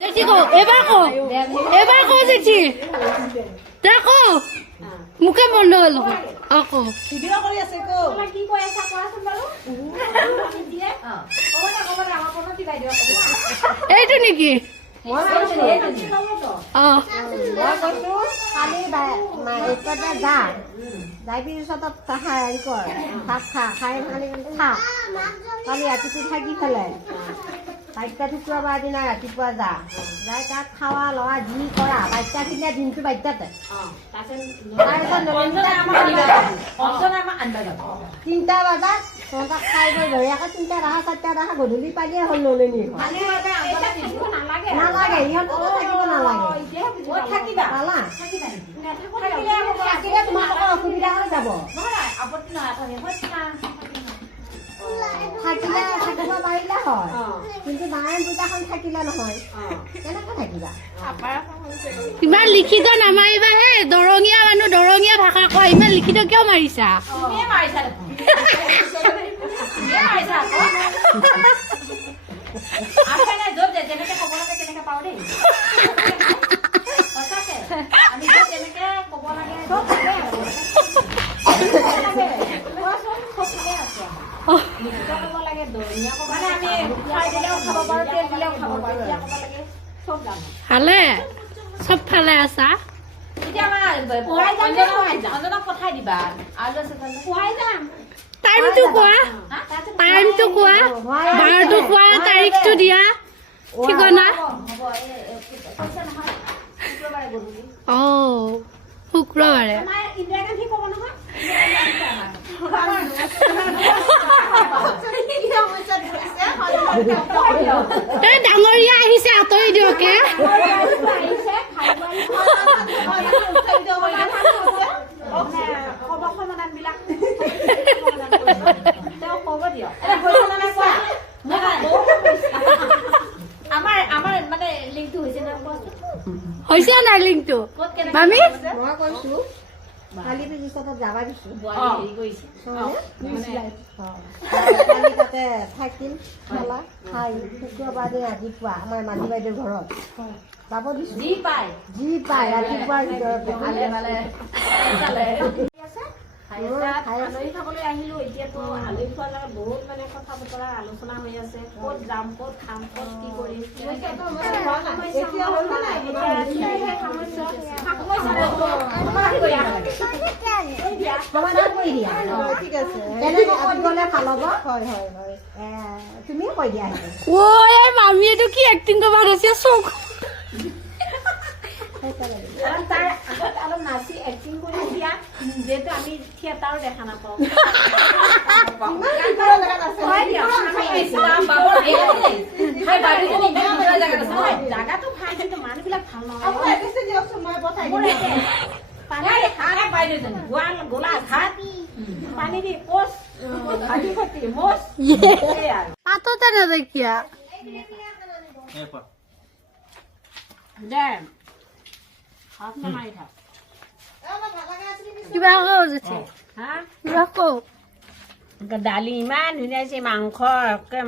দেখি কো এবাৰ কো দেখি দেখো মুখে বন্ধ হল আকৌ ভিডিঅ' কৰি আছে কো কি কৈ আছা কোৱাচোন বাৰু এইটো নেকি মই কৈছো কালি এইকটা যা যাই পিছত হেৰি কৰ ভাত খা খাই খালি খা কালি ৰাতিটো থাকি পেলাই বাচ্চা শুক্ৰবাৰ দিনা ৰাতিপুৱা যা যাই তাত খাৱা লোৱা যি কৰা বাচ্চাখিনিয়ে দিনটো বাচ্চাতে তিনিটা বজাত তহঁতক খাই বৈ ধুনীয়াকৈ তিনিটা ৰাখা চাৰিটা ৰাখা গধূলি পালিয়ে হ'ল নলনি নালাগে ইহঁত থাকিব নালাগে পালা থাকিলে তোমালোকৰ অসুবিধা হৈ যাব থাকিলে থাকিব পাৰিলে হয় কিন্তু নাৰায়ণ পূজাখন থাকিলে নহয় কেনেকৈ থাকিবা ইমান লিখিত নামাৰিবা হে দৰঙীয়া মানুহ দৰঙীয়া ভাষা কয় ইমান লিখিত কিয় মাৰিছা ভালে চব ফালে আছা টাইমটো কোৱা বাৰটো কোৱা তাৰিখটো দিয়া ঠিকনা অ শুক্ৰবাৰে তই ডাঙৰীয়া আহিছে আঁতৰি দিয়কে হৈছে নাই লিংকটো মামি মই কৈছো কালি পিছত যাবা দিছো কালি তাতে থাকিম খালা খাই শুক্ৰবাৰ দিন ৰাতিপুৱা আমাৰ মাঝি বাইদেউৰ ঘৰত যাব দিছো যি পায় ৰাতিপুৱাৰ ভিতৰতে আলহী খাবলৈ আহিলো এতিয়াতো আলহী খোৱাৰ লগত বহুত মানে কথা বতৰা আলোচনা হৈ আছে ক'ত যাম ক'ত খাম ক'ত কি কৰিম সমাধান কৰি দিয়া ঠিক আছে কেনেকৈ ক'ত গ'লে ভাল হ'ব হয় তুমিয়ে কৈ দিয়া ও এই মামি এইটো কি এক্টিং কৰিব আছে চক অলপ নাচি এক্টিং কৰি দিয়া যিহেতু আমি থিয়েটাৰো দেখা নাপাওঁ জাগাটো ভাল কিন্তু মানুহবিলাক ভাল নহয় গোলা ঘাট পানী দি পোচ ভাজি খতি মোচ পাততে নাদেখিয়া কিবা দালি ইমান ধুনীয়া হৈছে মাংস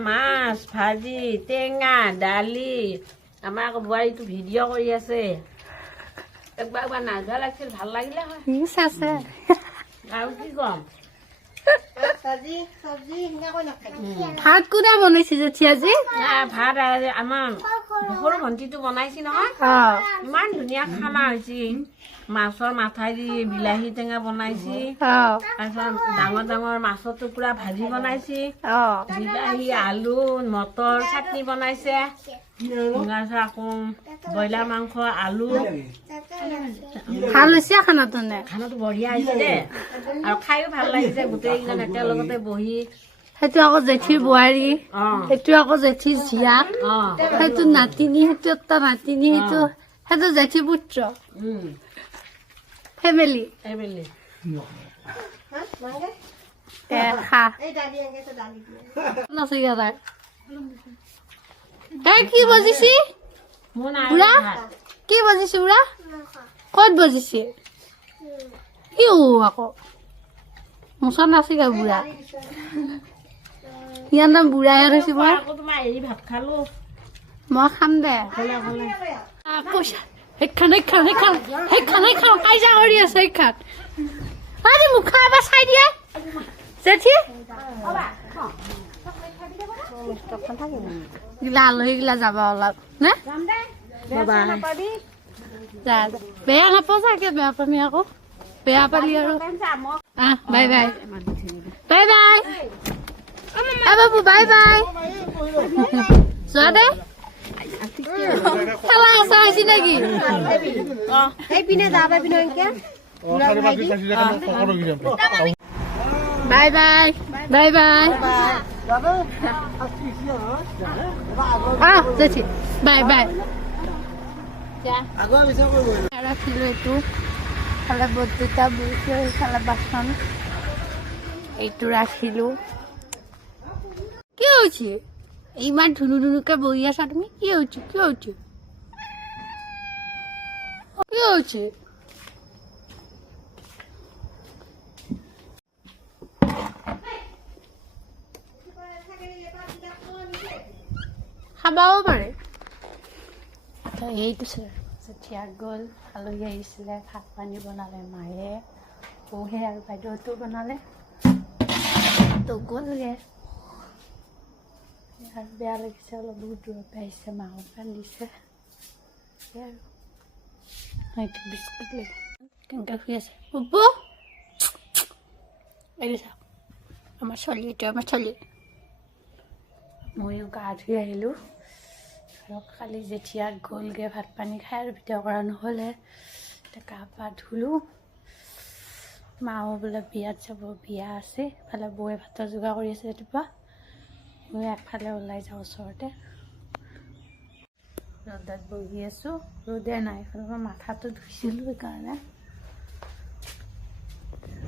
মাছ ভাজি টেঙা দালি আমাৰ আকৌ বোৱাৰীটো ভিডিঅ' কৰি আছে একবাৰ নাজা লাগিছিল ভাল লাগিলে হয় আছে আৰু কি কম ভাত কোনে বনাইছে জেঠিয়াজী ভাত আমাৰ সৰু ভণ্টিটো বনাইছি নহয় ইমান ধুনীয়া খানা হৈছে মাছৰ মাথাই দি বিলাহী টেঙা বনাইছি তাৰপিছত ডাঙৰ ডাঙৰ মাছৰ টুকুৰা ভাজি বনাইছি বিলাহী আলু মটৰ চাটনি বনাইছে আকৌ ব্ৰইলাৰ মাংস আলু ভাল হৈছে খানাটো খানাটো বঢ়িয়া হৈছে দে আৰু খাইও ভাল লাগিছে গোটেইকেইজন একেলগতে বহি সেইটো আকৌ জেঠীৰ বোৱাৰী সেইটো আকৌ জেঠীৰ জীয়াক সেইটো নাতিনী সেইটো এটা নাতিনী সেইটো জেঠীৰ পুত্ৰ ফেমিলি খা কি বজিছি বুঢ়া কি বজিছি বুঢ়া ক'ত বজিছে কি আকৌ মুচা নাচিকা বুঢ়া ইয়াৰ নাম বুঢ়াহে থৈছো মই আকৌ তোমাৰ হেৰি ভাত খালো মই খাম দে পইচা সেইখান কাইজা কৰি আছে সেইখান আৰে মুখা এবাৰ চাই দিয়ে জেঠি গিলা আলহী গিলা যাবা অলপ নে বেয়া নাপাওঁ চাগে বেয়া পামি আকৌ বেয়া পালি আৰু বাই বাই বাই বাই বাবু বাই বাই যোৱা দে খেলা আছা হৈছে নেকি সেইপিনে যাবা পিনে এনেকে বাই বাই বাই বাই জেঠি বাই বাই ৰাখিলো এইটো খালে বৰ্তিতা বুজিছো এইফালে বাচন এইটো ৰাখিলো কি হৈছে ইমান ধুনু ধুনুকে বহি আছা তুমি কি হৈছে কি হৈছে কি হৈছে খাবাও পাৰে এইটো যেতিয়া গ'ল আলহী আহিছিলে ভাত পানী বনালে মায়ে বৌহে আৰু বাইদেউটো বনালে তো গ'লগে আৰু বেয়া লাগিছে অলপ বহুত দূৰৰ পৰা আহিছে মাও কান্দিছে আৰু এইটো বিস্কুট লাগে কেনেকৈ শুই আছে বুবু এইটো চাওক আমাৰ ছোৱালী এইটো আমাৰ ছোৱালী ময়ো গা ধুই আহিলোঁ আৰু কালি যেতিয়া গ'লগৈ ভাত পানী খাই আৰু ভিডিঅ' কৰা নহ'লে এতিয়া গা পা ধুলোঁ মাও বোলে বিয়াত যাব বিয়া আছে ইফালে বৌয়ে ভাতৰ যোগাৰ কৰি আছে ৰাতিপুৱা মই একফালে ওলাই যাওঁ ওচৰতে ৰ'দত বহি আছোঁ ৰ'দে নাই এইফালে মই মাথাটো ধুইছিলোঁ সেইকাৰণে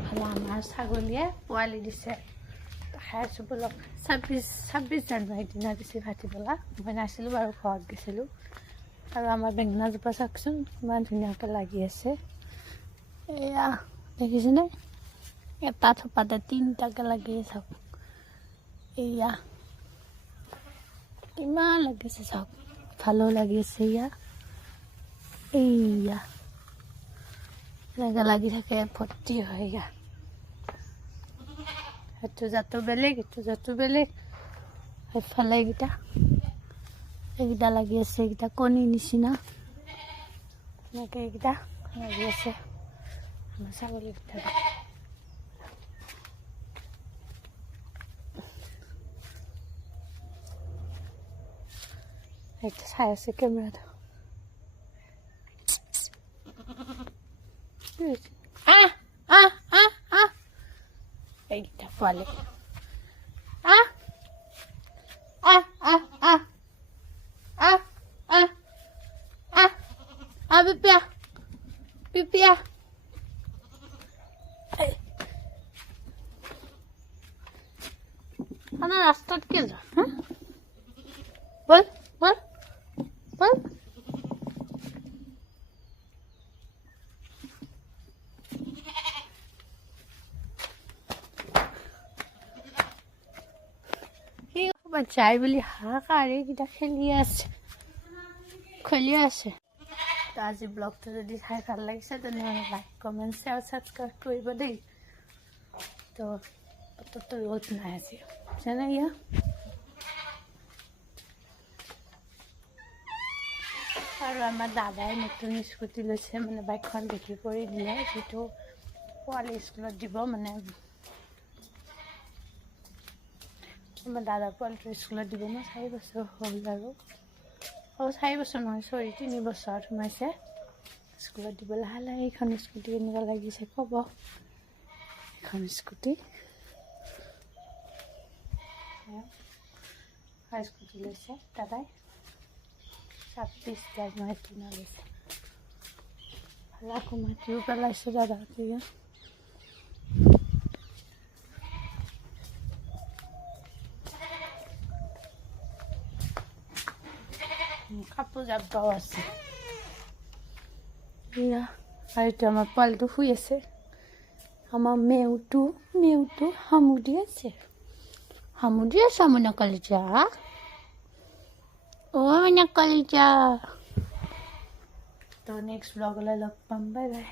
ইফালে আমাৰ ছাগলীয়ে পোৱালি দিছে খাই আছোঁ বলক 26 জানুৱাৰীৰ দিনা দিছে ভাটিবেলা মই নাছিলোঁ বাৰু ঘৰত গৈছিলোঁ আৰু আমাৰ বেঙেনা জোপা চাওকচোন ইমান ধুনীয়াকৈ লাগি আছে এয়া দেখিছেনে এটা থোপাতে 3টাকৈ লাগি চাওক এয়া কিমান লাগিছে চাওক ভালো লাগি আছে এয়া এয়া এনেকৈ লাগি থাকে ভৰ্তি হয় এয়া সেইটো জাতো বেলেগ এইটো জাতো বেলেগ সেইফালে এইকেইটা লাগি আছে এইকেইটা কণী নিচিনা এনেকৈ এইকেইটা লাগি আছে আমাৰ ছাগলীকেইটা এইটো চাই আছে কেমেৰাটো এইকেইটা পোৱালি পিপিয়া পিপিয়া আমাৰ ৰাস্তাত কি যা বল বল বল যাই বুলি হাহাকাৰ এইকেইটা খেলি আছে তো আজি ব্লগটো যদি চাই ভাল লাগিছে তেনেহ'লে লাইক কমেণ্ট শ্বেয়াৰ ছাবস্ক্ৰাইব কৰিব দেই তো অতটো ৰ'দ নাই আজি যেনে ইয়া আৰু আমাৰ দাদাই নতুন স্কুটি লৈছে মানে বাইকখন বিক্ৰী কৰি দিলে যিটো পোৱালি স্কুলত দিব মানে আমাৰ দাদাৰ পোৱালিটো স্কুলত দিব ন 4 বছৰ হ'ল আৰু 4 বছৰ নহয় 3 বছৰত সোমাইছে স্কুলত দিব লাহে লাহে এইখন স্কুটি কেনেকুৱা লাগিছে ক'ব এখন স্কুটি স্কুটি লৈছে দাদাই 26 জানুৱাৰীৰ দিনা লৈছে ভাল আকৌ মাটিও পেলাইছে দাদা এতিয়া কাপোৰ জাপবাও আছে এয়া আৰু এতিয়া আমাৰ পোৱালিটো শুই আছে আমাৰ মেউটো সামুদি আছে আমোনা কালিজা মানে কলিজা তো নেক্সট ব্লগলৈ লগ পাম বাই বাই